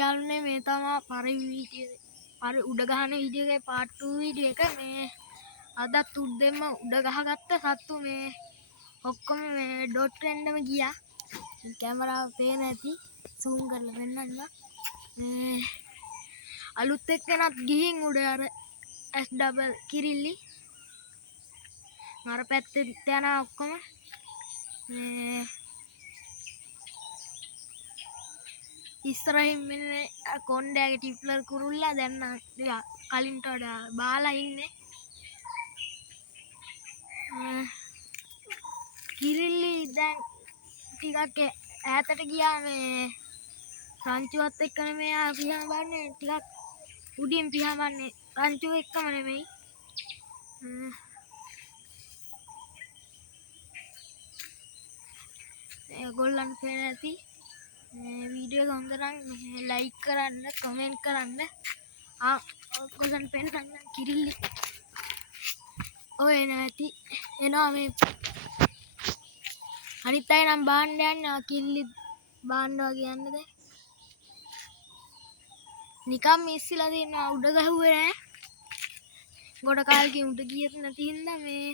යාළුවනේ මේ තමයි පරි උඩ ගහන වීඩියෝ එකේ part 2 වීඩියෝ එක මේ අදත් උඩෙන්ම උඩ ගහගත්ත සත්තු මේ ඔක්කොම මේ ඩොට් වෙන්නම ගියා. කැමරාව පේන ඇති zoom කරලා පෙන්නන්න. මේ අලුත් එක්කෙනත් ගිහින් උඩ අර S double කිරිල්ලි මර පැත්තේ යන ඔක්කොම මේ ඉස්සරහින් මෙන්න කොණ්ඩයාගේ ටිප්ලර් කුරුල්ලා දැන් කලින්ට වඩා බාලා ඉන්නේ. කිරිල්ලි දැන් ටිකක් ඈතට ගියා මේ රංචුවත් එක්ක නෙමෙයි පිහම බන්නේ ටිකක් උඩින් පිහමන්නේ රංචුව එක්කම නෙමෙයි. ඒගොල්ලන් පේන ඇති මේ වීඩියෝ එක හොඳ නම් ලයික් කරන්න කමෙන්ට් කරන්න. ඔයගොල්ලන් පෙන්නන්න කිරිල්ලි ඔය නැති එනවා මේ අනිත් අය නම් බාන්න යන්නේ කිරිල්ලි බාන්නවා කියන්නේ නිකම් මිස්සිලා තියෙනවා උඩ ගහුවේ නෑ. ගොඩ කාලෙකින් උඩ ගියෙත් නැති හින්දා මේ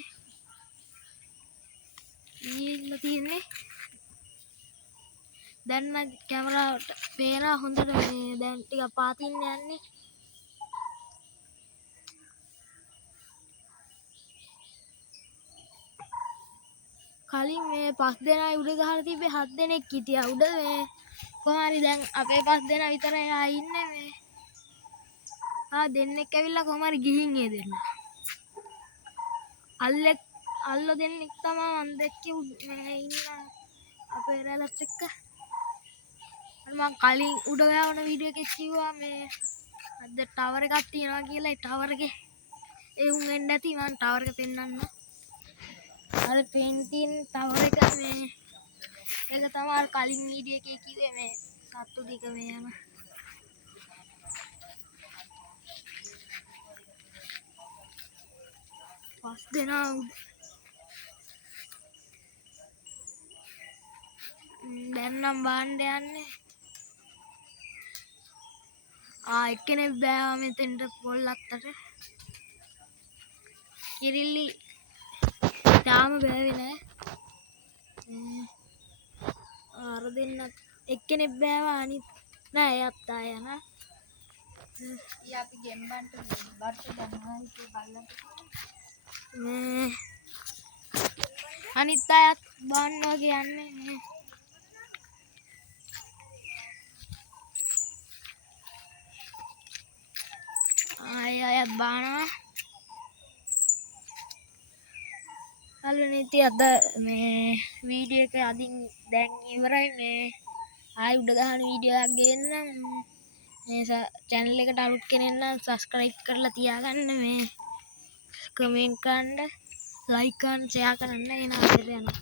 ඊළ තියෙන්නේ. දැන් නම් කැමරාවට පේනවා හොඳට මේ දැන් ටික පාතින්න යන්නේ. කලින් මේ 5 දෙනා උඩ ගහලා තිබ්බේ 7 දෙනෙක් හිටියා උඩ මේ කොහොම හරි දැන් අපේ 5 දෙනා විතරයි ඉන්නේ මේ දෙන්නෙක් ඇවිල්ලා කොහොම හරි ගිහින් ඒ දෙන්න අල්ල දෙන්නෙක් තමයි මන් දැක්කේ මේ ඉන්න අපේ රැලත් එක්ක. මම කලින් උඩ ගහන වීඩියෝ එකේ කිව්වා මේ අද ටවර් එකක් තියනවා කියලා. ඒ ටවර් එකේ ඒ උන් එන්නේ නැති මම ටවර් එක පෙන්නන්න. අර පේන්ටින් ටවර් එක මේ ඒක තමයි අර කලින් වීඩියෝ එකේ කිව්වේ මේ සත්තු ටික මේ යන පස් දෙනා දැන් නම් බාන්න යන්නේ. එක්කෙනෙක් බෑවා මෙතෙන්ට පොල්ලත්තට. කිරිල්ලි තාම බෑවේ නෑ. අර දෙන්නත් එක්කෙනෙක් බෑවා අනිත් නෑ එයත් ආය යන. අපි ගෙම්බන්ට බට්ට ගන්නවා ඉතින් බල්ලන්ට. අනිත් අයත් බාන්නවා කියන්නේ අයත් බානවා. හලුනේ ඉතින් අද මේ වීඩියෝ එක අදින් දැන් ඉවරයි. මේ ආයි උඩ ගහන වීඩියෝ එකක් ගේන්නම්. මේ channel එකට අලුත් කෙනෙක් නම් subscribe කරලා තියාගන්න. මේ කමෙන්ට් කරන්න, like කරන්න, share කරන්න එන අපිට යනවා.